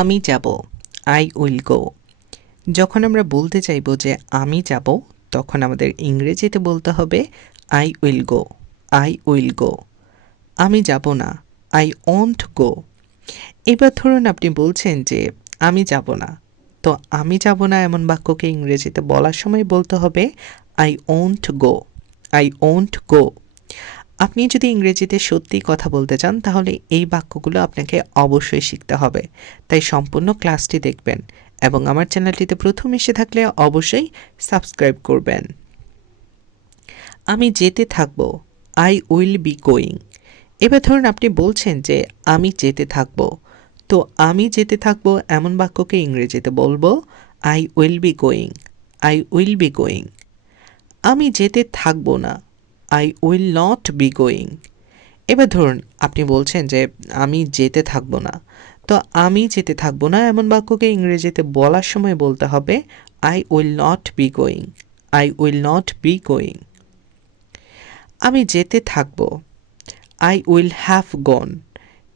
আমি যাব, I will go. যখন আমরা বলতে চাইবো যে আমি যাব, তখন আমাদের ইংরেজিতে বলতে হবে I will go, I will go. আমি যাব না, আই ওন্ট গো। এবার ধরুন আপনি বলছেন যে আমি যাব না, তো আমি যাব না এমন বাক্যকে ইংরেজিতে বলার সময় বলতে হবে I won't go, I won't go. আপনি যদি ইংরেজিতে সত্যি কথা বলতে চান তাহলে এই বাক্যগুলো আপনাকে অবশ্যই শিখতে হবে, তাই সম্পূর্ণ ক্লাসটি দেখবেন এবং আমার চ্যানেলটিতে প্রথম এসে থাকলে অবশ্যই সাবস্ক্রাইব করবেন। আমি যেতে থাকব, আই উইল বি গোয়িং। এবার ধরুন আপনি বলছেন যে আমি যেতে থাকব, তো আমি যেতে থাকব এমন বাক্যকে ইংরেজিতে বলবো I will be going, I will be going. আমি যেতে থাকব না, I will not be going. এবার ধরুন আপনি বলছেন যে আমি যেতে থাকবো না, তো আমি যেতে থাকবো না এমন বাক্যকে ইংরেজিতে বলার সময় বলতে হবে I will not be going, I will not be going. আমি যেতে থাকবো, আই উইল হ্যাভ গন।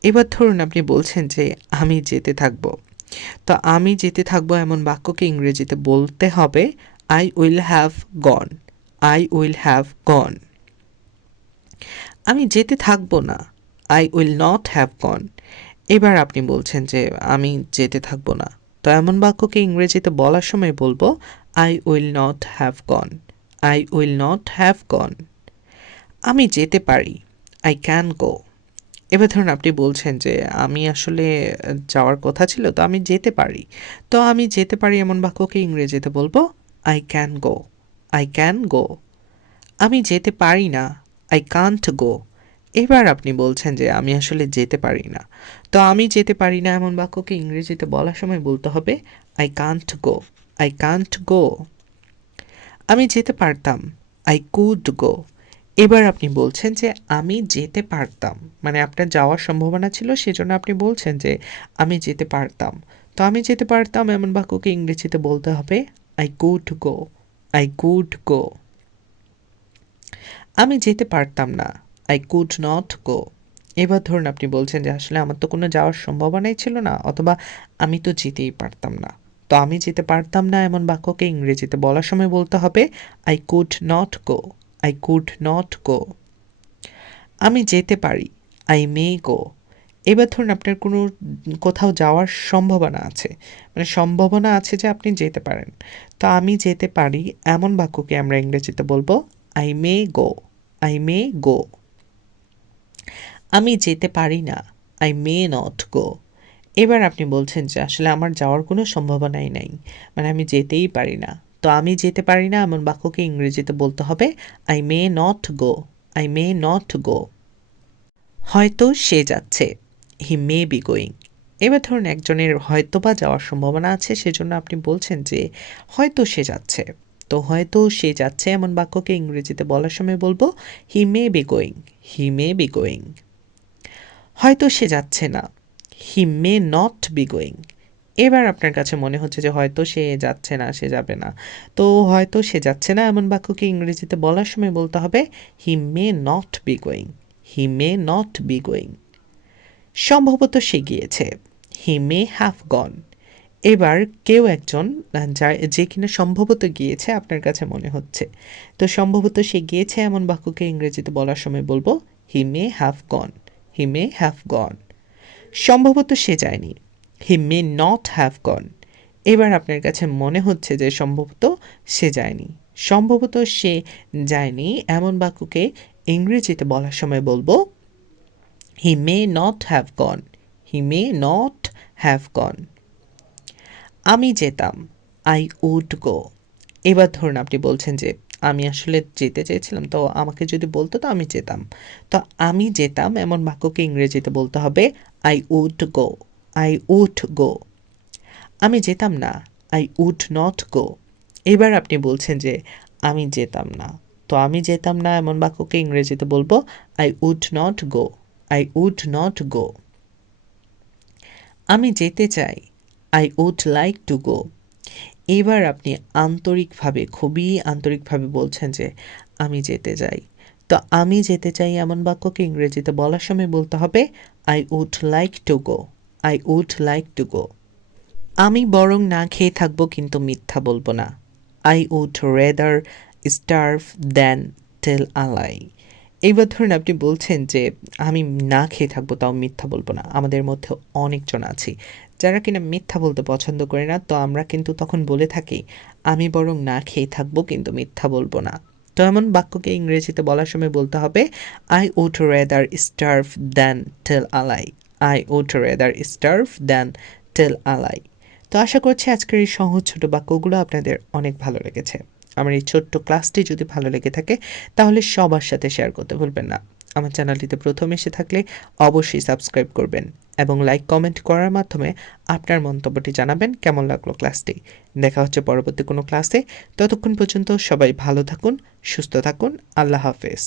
এবার ধরুন আপনি বলছেন যে আমি যেতে থাকবো, তো আমি যেতে থাকবো এমন বাক্যকে ইংরেজিতে বলতে হবে I will have gone, I will have gone. আমি যেতে থাকবো না, আই উইল নট হ্যাভ গন। এবার আপনি বলছেন যে আমি যেতে থাকবো না, তো এমন বাক্যকে ইংরেজিতে বলার সময় বলবো I will not have gone, I will not have gone. আমি যেতে পারি, আই ক্যান গো। এবার ধরুন আপনি বলছেন যে আমি আসলে যাওয়ার কথা ছিল, তো আমি যেতে পারি, তো আমি যেতে পারি এমন বাক্যকে ইংরেজিতে বলবো I can go, I can go. আমি যেতে পারি না, আই কান্ট গো। এবার আপনি বলছেন যে আমি আসলে যেতে পারি না, তো আমি যেতে পারি না এমন বাক্যকে ইংরেজিতে বলার সময় বলতে হবে I can't go, I can't গো। আমি যেতে পারতাম, আই কুড গো। এবার আপনি বলছেন যে আমি যেতে পারতাম, মানে আপনার যাওয়ার সম্ভাবনা ছিল সেজন্য আপনি বলছেন যে আমি যেতে পারতাম, তো আমি যেতে পারতাম এমন বাক্যকে ইংরেজিতে বলতে হবে I could go, I could go. আমি যেতে পারতাম না, আই কুড নট গো। এবার ধরুন আপনি বলছেন যে আসলে আমার তো কোনো যাওয়ার সম্ভাবনাই ছিল না, অথবা আমি তো যেতেই পারতাম না, তো আমি যেতে পারতাম না এমন বাক্যকে ইংরেজিতে বলার সময় বলতে হবে I could not go, I could not go. আমি যেতে পারি, আই মে গো। এবার ধরুন আপনার কোনো কোথাও যাওয়ার সম্ভাবনা আছে, মানে সম্ভাবনা আছে যে আপনি যেতে পারেন, তো আমি যেতে পারি এমন বাক্যকে আমরা ইংরেজিতে বলবো I may go, I may গো। আমি যেতে পারি না, আই মে নট গো। এবার আপনি বলছেন যে আসলে আমার যাওয়ার কোনো সম্ভাবনাই নাই, মানে আমি যেতেই পারি না, তো আমি যেতে পারি না এমন বাক্যকে ইংরেজিতে বলতে হবে I may not go, I may not go. হয়তো সে যাচ্ছে, হি মে বি গোয়িং। এবার ধরুন একজনের হয়তোবা যাওয়ার সম্ভাবনা আছে, সেজন্য আপনি বলছেন যে হয়তো সে যাচ্ছে, তো হয়তো সে যাচ্ছে এমন বাক্যকে ইংরেজিতে বলার সময় বলবো he may be going, he may be going. হয়তো সে যাচ্ছে না, he may not be going. এবার আপনার কাছে মনে হচ্ছে যে হয়তো সে যাচ্ছে না, সে যাবে না, তো হয়তো সে যাচ্ছে না এমন বাক্যকে ইংরেজিতে বলার সময় বলতে হবে he may not be going, he may not be going. সম্ভবত সে গিয়েছে, হি মে হ্যাভ গন। এবার কেউ একজন যে কিনা সম্ভবত গিয়েছে আপনার কাছে মনে হচ্ছে, তো সম্ভবত সে গিয়েছে এমন বাক্যকে ইংরেজিতে বলার সময় বলবো he may have gone, he may have gone. সম্ভবত সে যায়নি, হি মে নট হ্যাভ গন। এবার আপনার কাছে মনে হচ্ছে যে সম্ভবত সে যায়নি, সম্ভবত সে যায়নি এমন বাক্যকে ইংরেজিতে বলার সময় বলবো he may not have gone, he may not have gone. আমি যেতাম, আই উড গো। এবার ধরুন আপনি বলছেন যে আমি আসলে যেতে চেয়েছিলাম, তো আমাকে যদি বলতো তো আমি যেতাম, তো আমি যেতাম এমন বাক্যকে ইংরেজিতে বলতে হবে I would go, I would go. আমি যেতাম না, আই উড নট গো। এবার আপনি বলছেন যে আমি যেতাম না, তো আমি যেতাম না এমন বাক্যকে ইংরেজিতে বলবো I would not go, I would not go. আমি যেতে চাই, I would like to go. এবার আপনি আন্তরিকভাবে, খুবই আন্তরিকভাবে বলছেন যে আমি যেতে চাই, তো আমি যেতে চাই এমন বাক্যকে ইংরেজিতে বলার সময় বলতে হবে I would like to go, I would like to go. আমি বরং না খেয়ে থাকবো কিন্তু মিথ্যা বলবো না। I would rather starve than tell a lie. এইবার ধরুন আপনি বলছেন যে আমি না খেয়ে থাকবো তাও মিথ্যা বলবো না। আমাদের মধ্যে অনেকজন আছি যারা কিনা মিথ্যা বলতে পছন্দ করে না, তো আমরা কিন্তু তখন বলে থাকি আমি বরং না খেয়ে থাকবো কিন্তু মিথ্যা বলবো না। তো এমন বাক্যকে ইংরেজিতে বলার সময় বলতে হবে I would rather starve than tell a lie. I would rather starve than tell a lie. তো আশা করছি আজকের এই সহজ ছোট বাক্যগুলো আপনাদের অনেক ভালো লেগেছে। আমার এই ছোট্ট ক্লাসটি যদি ভালো লেগে থাকে তাহলে সবার সাথে শেয়ার করতে ভুলবেন না। আমার চ্যানেলটিতে প্রথম এসে থাকলে অবশ্যই সাবস্ক্রাইব করবেন এবং লাইক কমেন্ট করার মাধ্যমে আপনার মন্তব্যটি জানাবেন কেমন লাগলো ক্লাসটি। দেখা হচ্ছে পরবর্তী কোনো ক্লাসে। ততক্ষণ পর্যন্ত সবাই ভালো থাকুন, সুস্থ থাকুন। আল্লাহ হাফেজ।